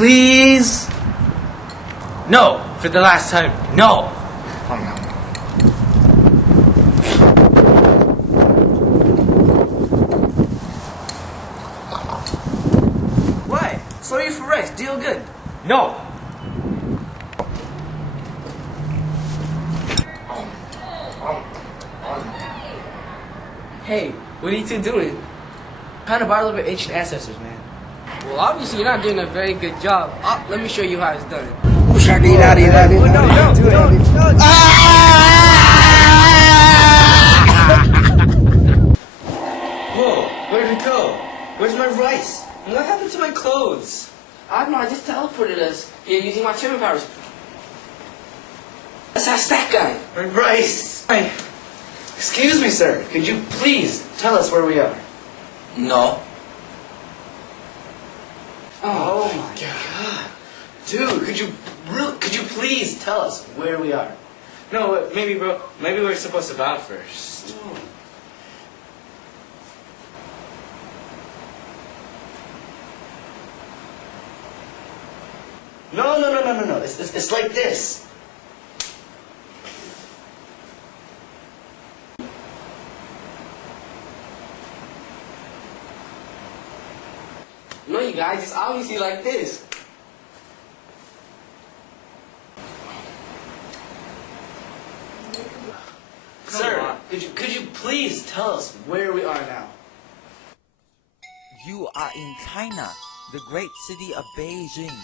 please? No, for the last time, no. Why? Sorry for rice. Deal good. No. Hey, what are you two doing? Trying to borrow with ancient ancestors, man. Well, obviously you're not doing a very good job. Let me show you how it's done. Whoa, where'd it go? Where's my rice? And what happened to my clothes? I don't know, I just teleported us here using my trimming powers. That's that guy. My rice. Hi. Excuse me, sir. Could you please tell us where we are? No. Oh my God. Dude, could you please tell us where we are? No, maybe, bro. Maybe we're supposed to bow first. No. It's like this. No, you guys, it's obviously like this. Sir, could you please tell us where we are now? You are in China, the great city of Beijing.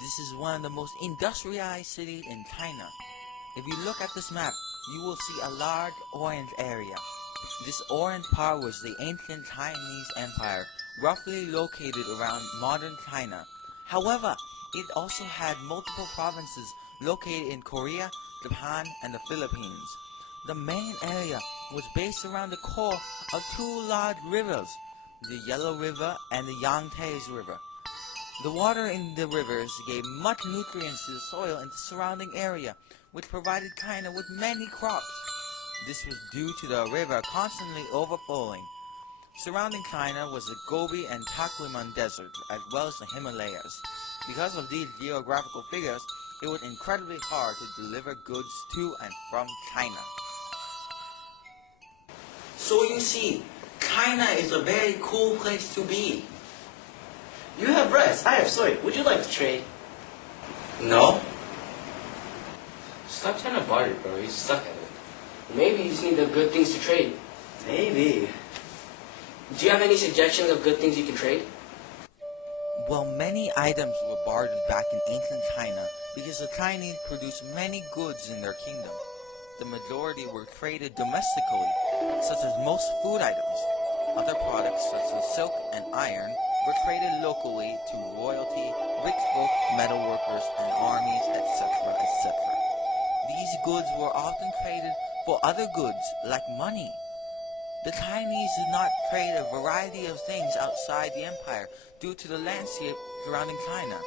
This is one of the most industrialized cities in China. If you look at this map, you will see a large orange area. This orange part was the ancient Chinese Empire, roughly located around modern China. However, it also had multiple provinces located in Korea, Japan, and the Philippines. The main area was based around the core of two large rivers, the Yellow River and the Yangtze River. The water in the rivers gave much nutrients to the soil and the surrounding area, which provided China with many crops. This was due to the river constantly overflowing. Surrounding China was the Gobi and Taklamakan deserts, as well as the Himalayas. Because of these geographical figures, it was incredibly hard to deliver goods to and from China. So you see, China is a very cool place to be. You have rice, I have soy. Would you like to trade? No? Stop trying to barter, bro. You suck at it. Maybe you just need the good things to trade. Maybe. Do you have any suggestions of good things you can trade? Well, many items were bartered back in ancient China because the Chinese produced many goods in their kingdom. The majority were traded domestically, such as most food items. Other products, such as silk and iron, were traded locally to royalty, rich folk, metal workers, and armies, etc., etc. These goods were often traded for other goods, like money. The Chinese did not trade a variety of things outside the empire due to the landscape surrounding China.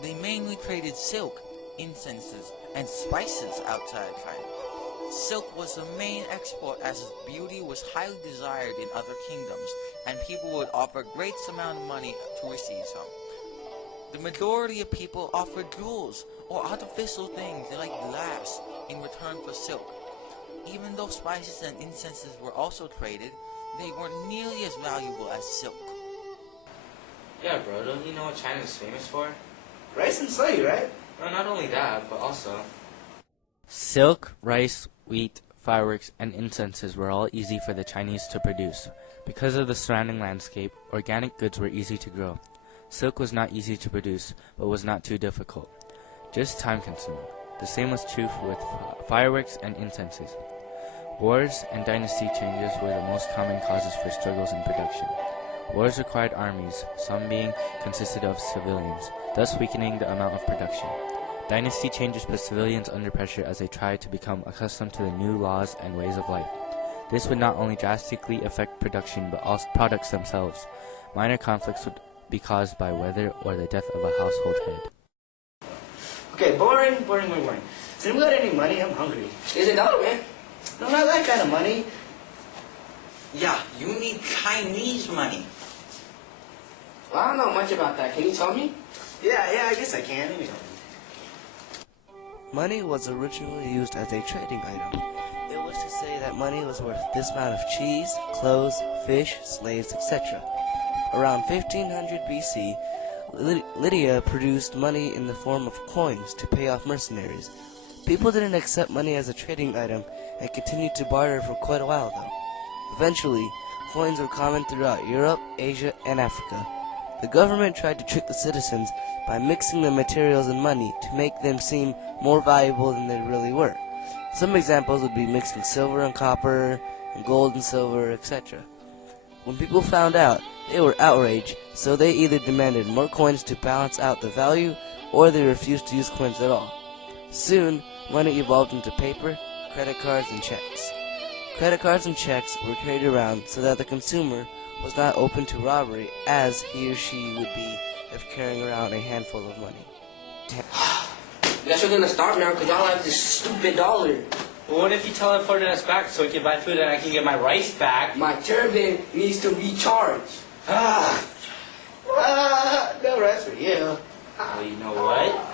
They mainly traded silk, incenses, and spices outside China. Silk was the main export as its beauty was highly desired in other kingdoms, and people would offer great amount of money to receive some. The majority of people offered jewels or artificial things like glass in return for silk. Even though spices and incenses were also traded, they weren't nearly as valuable as silk. Yeah, bro. Don't you know what China is famous for? Rice and soy, right? No, not only that, but also... Silk, rice, wheat, fireworks, and incenses were all easy for the Chinese to produce. Because of the surrounding landscape, organic goods were easy to grow. Silk was not easy to produce, but was not too difficult, just time-consuming. The same was true with fireworks and incenses. Wars and dynasty changes were the most common causes for struggles in production. Wars required armies, some being consisted of civilians, thus weakening the amount of production. Dynasty changes put civilians under pressure as they tried to become accustomed to the new laws and ways of life. This would not only drastically affect production but also products themselves. Minor conflicts would be caused by weather or the death of a household head. Okay, boring. Does anyone got any money? I'm hungry. Is it not, man? No, not that kind of money. Yeah, you need Chinese money. Well, I don't know much about that. Can you tell me? Yeah, I guess I can. Money was originally used as a trading item. It was to say that money was worth this amount of cheese, clothes, fish, slaves, etc. Around 1500 BC, Lydia produced money in the form of coins to pay off mercenaries. People didn't accept money as a trading item and continued to barter for quite a while though. Eventually, coins were common throughout Europe, Asia, and Africa. The government tried to trick the citizens by mixing the materials in money to make them seem more valuable than they really were. Some examples would be mixing silver and copper, and gold and silver, etc. When people found out, they were outraged, so they either demanded more coins to balance out the value, or they refused to use coins at all. Soon, money evolved into paper, credit cards, and checks. Credit cards and checks were carried around so that the consumer was not open to robbery as he or she would be if carrying around a handful of money. I guess we're gonna start now because y'all have this stupid dollar. Well, what if you teleported us back so we can buy food and I can get my rice back? My turban needs to be charged. No rest for you. Well, you know what?